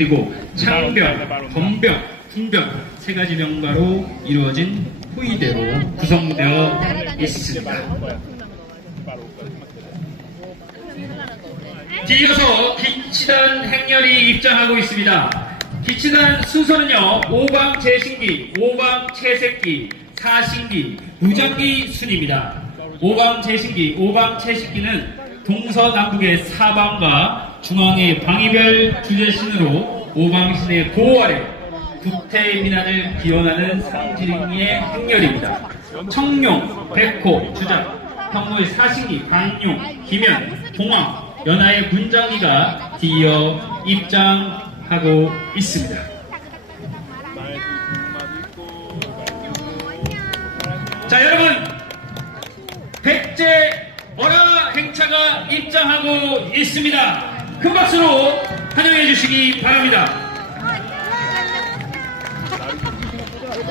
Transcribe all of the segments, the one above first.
그리고 창벽, 건벽, 풍벽 세 가지 명가로 이루어진 후이대로 구성되어 있습니다. 뒤이어서 기치단 행렬이 입장하고 있습니다. 기치단 순서는요, 5방 제신기, 5방 채색기, 사신기, 무장기 순입니다. 5방 제신기, 5방 채식기는 동서남북의 사방과 중앙의 방위별 주제신으로 5방신의 보호 아래 구태민안을 기원하는 상지링의 행렬입니다. 청룡, 백호, 주작, 평무의 사신기, 강룡, 기면, 동황, 연하의 문장기가 뒤이어 입장하고 있습니다. 자 여러분 백제 어라 행차가 입장하고 있습니다. 큰 박수로 환영해 주시기 바랍니다.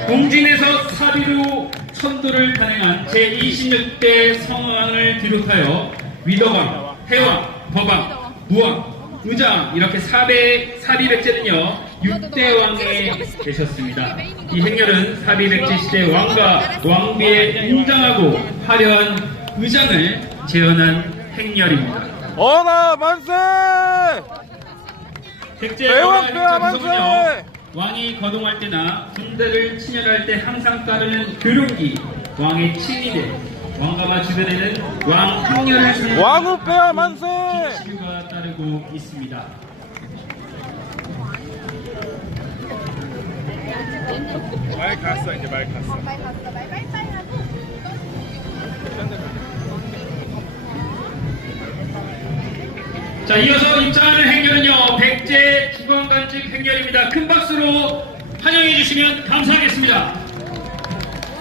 동진에서 사비로 선도를 단행한 제26대 성왕을 비롯하여 위덕왕, 해왕, 법왕, 무왕, 의장 이렇게 사배, 사비백제는요 6대 왕에 계셨습니다. 이 행렬은 사비백제 시대 왕과 왕비에 인정하고 화려한 의장을 재현한 행렬입니다. 어나 만세! 백제 대왕 왕의 폐하 구성은요, 만세! 왕이 거동할 때나 군대를 친열할 때 항상 따르는 교룡기, 왕의 친위대, 왕가마 주변에는 왕 행렬을 수행하는 왕후 폐하 만세! 기치류가 따르고 있습니다. 말 갔어 이제 말 갔어. 빨리 갔어 빨리 빨리 빨리 하고 자, 이어서 입장하는 행렬은요, 백제 주광간직 행렬입니다. 큰 박수로 환영해 주시면 감사하겠습니다.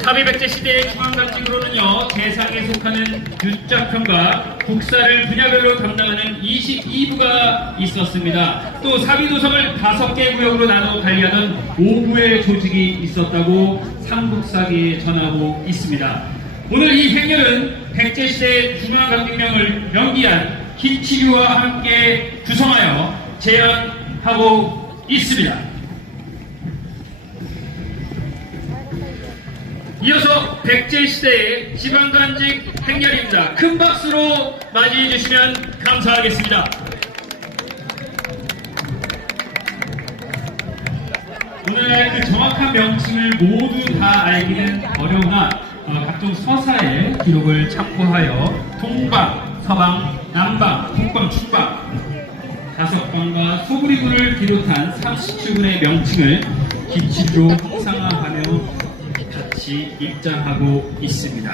사비백제 시대의 중앙간직으로는요, 대상에 속하는 유자편과 국사를 분야별로 담당하는 22부가 있었습니다. 또 사비도성을 5개 구역으로 나눠 관리하던 5부의 조직이 있었다고 삼국사기에 전하고 있습니다. 오늘 이 행렬은 백제시대 중앙강직명을 연기한 김치류와 함께 구성하여 재현하고 있습니다. 이어서 백제시대의 지방간직 행렬입니다. 큰 박수로 맞이해 주시면 감사하겠습니다. 오늘날 그 정확한 명칭을 모두 다 알기는 어려우나 어, 각종 서사의 기록을 참고하여 동방, 서방, 남방, 북방, 축방 다섯 방과 소구리군을 비롯한 37군의 명칭을 기치로 형상화하며 같이 입장하고 있습니다.